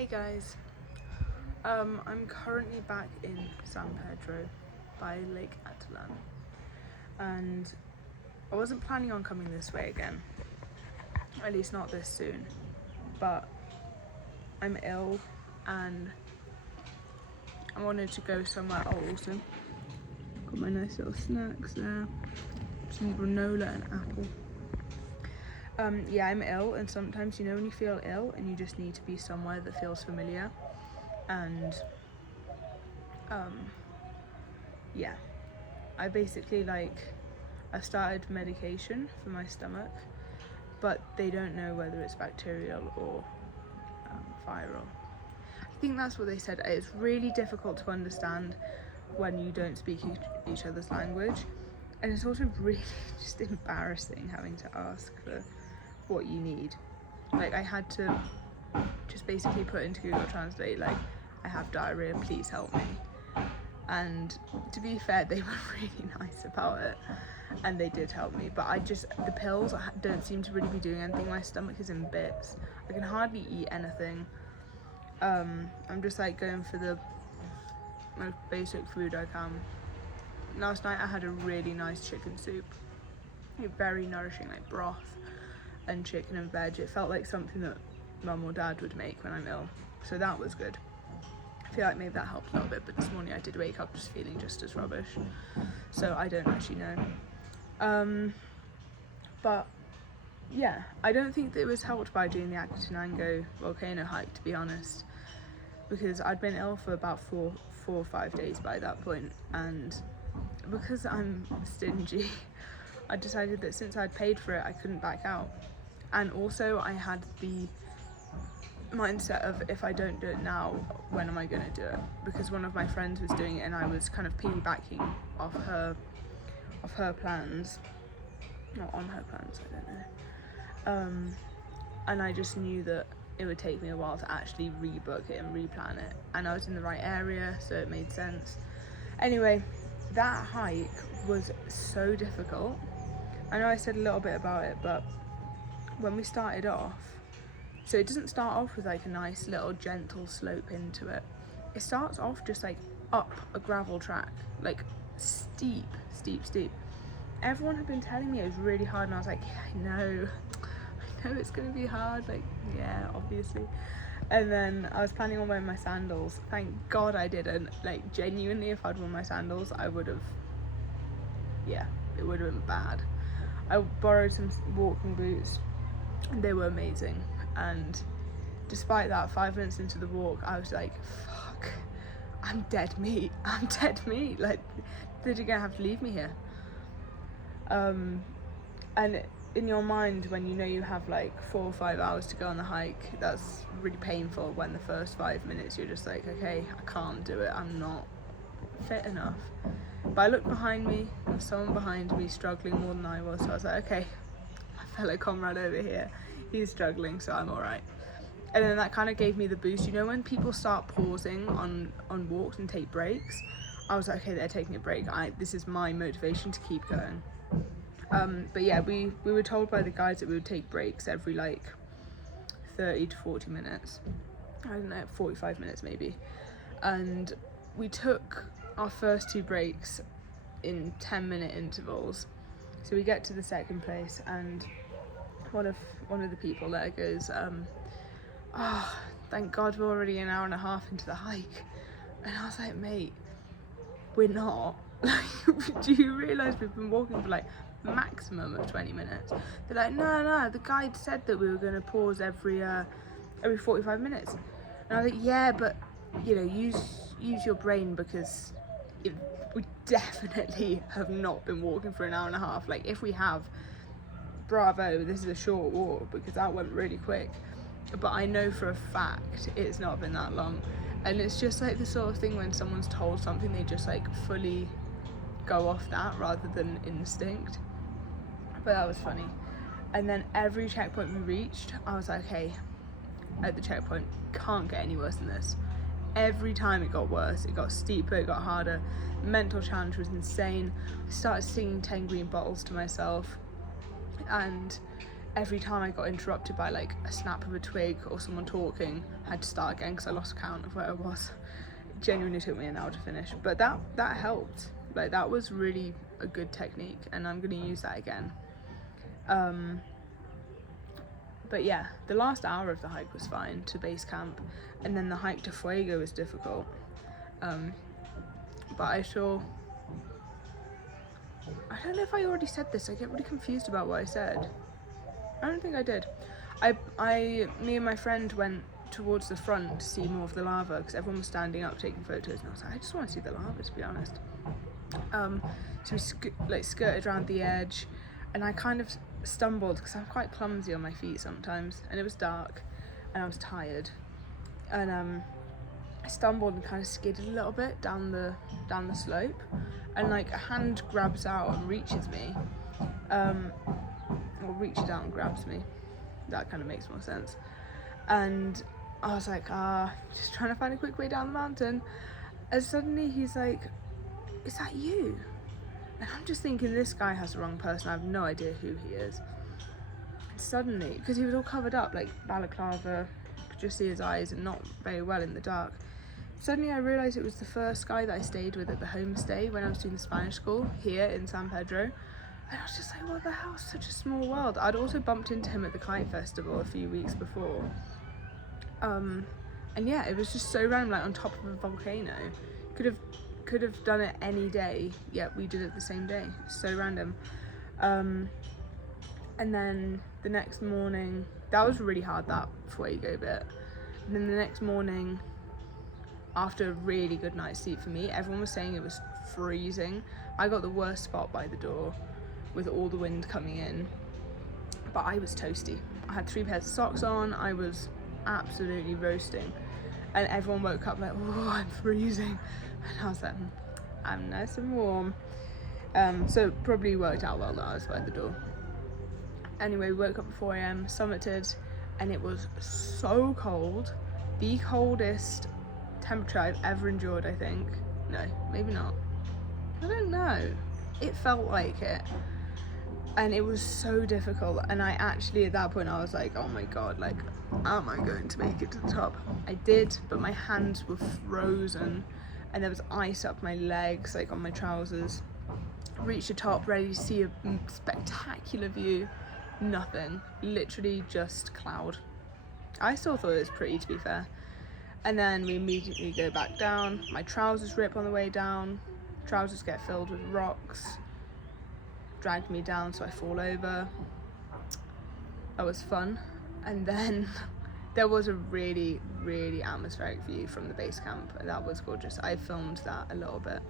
Hey guys, I'm currently back in San Pedro by Lake Atalan, and I wasn't planning on coming this way again, at least not this soon, but I'm ill and I wanted to go somewhere. Oh, awesome. Got my nice little snacks there, some granola and apple. Yeah, I'm ill, and sometimes, you know, when you feel ill and you just need to be somewhere that feels familiar, and yeah, I basically I started medication for my stomach, but they don't know whether it's bacterial or viral. I think that's what they said. It's really difficult to understand when you don't speak each other's language, and it's also really just embarrassing having to ask for what you need. Like, I had to just basically put into Google Translate, like, I have diarrhea, please help me. And to be fair, they were really nice about it, and they did help me, but the pills don't seem to really be doing anything. My stomach is in bits. I can hardly eat anything. I'm just like going for the most basic food I can. Last night I had a really nice chicken soup, very nourishing, like broth and chicken and veg. It felt like something that mum or dad would make when I'm ill, so that was good. I feel like maybe that helped a little bit, but this morning I did wake up just feeling just as rubbish, so I don't actually know. But yeah, I don't think that it was helped by doing the Akatanango volcano hike, to be honest, because I'd been ill for about four or 5 days by that point, and because I'm stingy, I decided that since I'd paid for it, I couldn't back out. And also I had the mindset of, if I don't do it now, when am I going to do it? Because one of my friends was doing it and I was kind of piggybacking off her plans, not on her plans, I don't know. And I just knew that it would take me a while to actually rebook it and replan it, and I was in the right area, so it made sense. Anyway, that hike was so difficult. I know I said a little bit about it, but when we started off, so it doesn't start off with like a nice little gentle slope into it. It starts off just like up a gravel track, like steep. Everyone had been telling me it was really hard, and I was like, yeah, I know it's gonna be hard, like, yeah, obviously. And then I was planning on wearing my sandals. Thank God I didn't. Like, genuinely, if I'd worn my sandals, I would have, yeah, it would have been bad. I borrowed some walking boots, and they were amazing. And despite that, 5 minutes into the walk, I was like, fuck, I'm dead meat. Like, they're gonna have to leave me here. And in your mind, when you know you have like 4 or 5 hours to go on the hike, that's really painful when the first 5 minutes you're just like, okay, I can't do it, I'm not fit enough. But I looked behind me, there was someone behind me struggling more than I was, so I was like, okay, my fellow comrade over here, he's struggling, so I'm alright. And then that kind of gave me the boost. You know, when people start pausing on walks and take breaks, I was like, okay, they're taking a break, this is my motivation to keep going. But yeah, we were told by the guides that we would take breaks every like 30 to 40 minutes. I don't know, 45 minutes maybe. And we took our first 2 breaks in 10-minute intervals. So we get to the second place, and one of the people there goes, oh, thank God we're already an hour and a half into the hike. And I was like, mate, we're not. Do you realise we've been walking for like maximum of 20 minutes? They're like, no, the guide said that we were going to pause every 45 minutes. And I was like, yeah, but you know, use your brain, because we definitely have not been walking for an hour and a half. Like, if we have, bravo, this is a short walk, because that went really quick. But I know for a fact it's not been that long. And it's just like the sort of thing when someone's told something, they just like fully go off that rather than instinct. But that was funny. And then every checkpoint we reached, I was like, okay, at the checkpoint, can't get any worse than this. Every time it got worse, it got steeper, it got harder. The mental challenge was insane. I started singing 10 Green Bottles to myself, and every time I got interrupted by like a snap of a twig or someone talking, I had to start again because I lost count of where I was. It genuinely took me an hour to finish, but that helped. Like, that was really a good technique, and I'm going to use that again. But yeah, the last hour of the hike was fine to base camp, and then the hike to Fuego was difficult. But I don't know if I already said this. I get really confused about what I said. I don't think I did. Me and my friend went towards the front to see more of the lava because everyone was standing up taking photos, and I was like, I just want to see the lava, to be honest. So we skirted around the edge, and I kind of stumbled because I'm quite clumsy on my feet sometimes, and it was dark and I was tired, and I stumbled and kind of skidded a little bit down the slope, and like a hand grabs out and reaches me, or reaches out and grabs me. That kind of makes more sense. And I was like, just trying to find a quick way down the mountain, and suddenly he's like, is that you? And I'm just thinking, this guy has the wrong person. I have no idea who he is. And suddenly, because he was all covered up, like balaclava, could just see his eyes and not very well in the dark. Suddenly I realised it was the first guy that I stayed with at the homestay when I was doing the Spanish school here in San Pedro. And I was just like, what the hell, such a small world. I'd also bumped into him at the kite festival a few weeks before. And yeah, it was just so random, like on top of a volcano. Could have done it any day, yet we did it the same day. So random. And then the next morning, that was really hard, that Fuego bit. And then the next morning, after a really good night's sleep for me, everyone was saying it was freezing. I got the worst spot by the door with all the wind coming in, but I was toasty. I had 3 pairs of socks on. I was absolutely roasting, and everyone woke up like, oh, I'm freezing. And I was like, I'm nice and warm. So it probably worked out well that I was by the door. Anyway, we woke up at 4 a.m, summited, and it was so cold. The coldest temperature I've ever endured, I think. No, maybe not. I don't know. It felt like it. And it was so difficult. And I actually, at that point, I was like, oh my God, like, am I going to make it to the top? I did, but my hands were frozen. And there was ice up my legs, like on my trousers. Reached the top, ready to see a spectacular view. Nothing. Literally just cloud. I still thought it was pretty, to be fair. And then we immediately go back down. My trousers rip on the way down. Trousers get filled with rocks. Dragged me down so I fall over. That was fun. And then there was a really, really atmospheric view from the base camp, and that was gorgeous. I filmed that a little bit.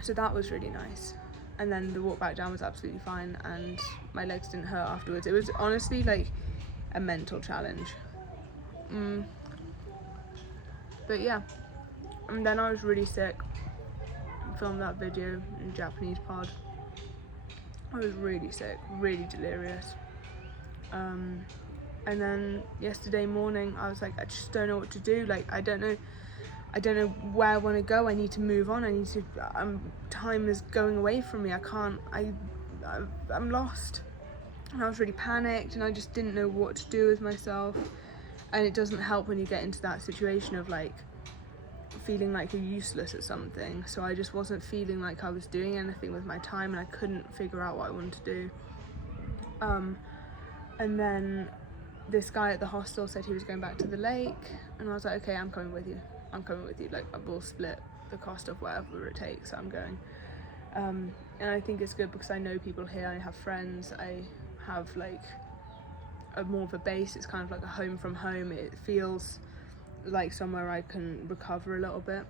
So that was really nice. And then the walk back down was absolutely fine, and my legs didn't hurt afterwards. It was honestly like a mental challenge. But yeah, and then I was really sick. Filmed that video in Japanese pod. I was really sick, really delirious. And then yesterday morning I was like, I just don't know what to do. Like, I don't know where I want to go. I need to move on. I need to, time is going away from me. I'm lost. And I was really panicked, and I just didn't know what to do with myself. And it doesn't help when you get into that situation of like feeling like you're useless at something. So I just wasn't feeling like I was doing anything with my time, and I couldn't figure out what I wanted to do. And then this guy at the hostel said he was going back to the lake, and I was like, okay, I'm coming with you. Like, we'll split the cost of whatever it takes. I'm going. And I think it's good because I know people here. I have friends. I have like more of a base. It's kind of like a home from home. It feels like somewhere I can recover a little bit.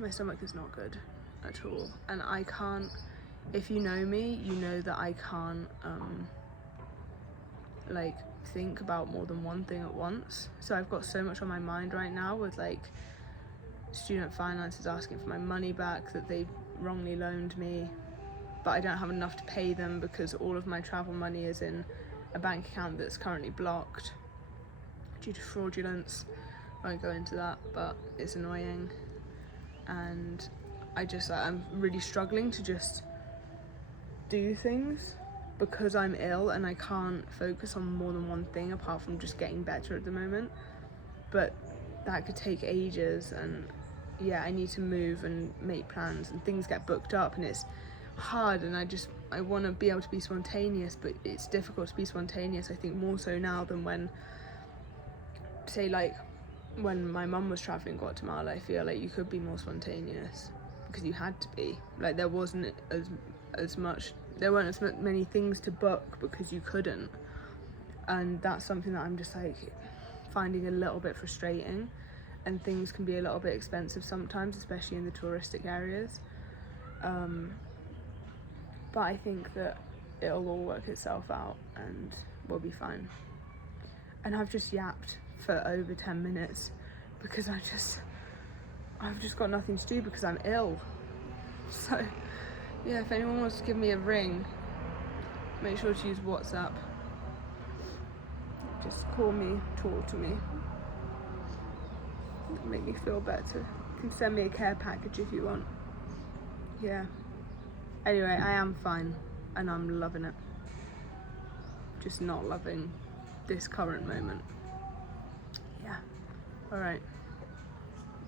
My stomach is not good at all, and I can't, if you know me, you know that I can't like think about more than one thing at once. So I've got so much on my mind right now with like student finances asking for my money back that they wrongly loaned me, but I don't have enough to pay them because all of my travel money is in a bank account that's currently blocked due to fraudulence. I won't go into that, but it's annoying. And I'm really struggling to just do things because I'm ill and I can't focus on more than one thing apart from just getting better at the moment. But that could take ages, and yeah, I need to move and make plans, and things get booked up, and it's hard, and I want to be able to be spontaneous, but it's difficult to be spontaneous, I think, more so now than when, say, like when my mum was traveling Guatemala. I feel like you could be more spontaneous because you had to be, like, there wasn't as much, there weren't as many things to book because you couldn't, and that's something that I'm just like finding a little bit frustrating. And things can be a little bit expensive sometimes, especially in the touristic areas, but I think that it'll all work itself out and we'll be fine. And I've just yapped for over 10 minutes because I've just got nothing to do because I'm ill. So yeah, if anyone wants to give me a ring, make sure to use WhatsApp. Just call me, talk to me, make me feel better. You can send me a care package if you want. Yeah. Anyway, I am fine and I'm loving it. Just not loving this current moment. Yeah. Alright.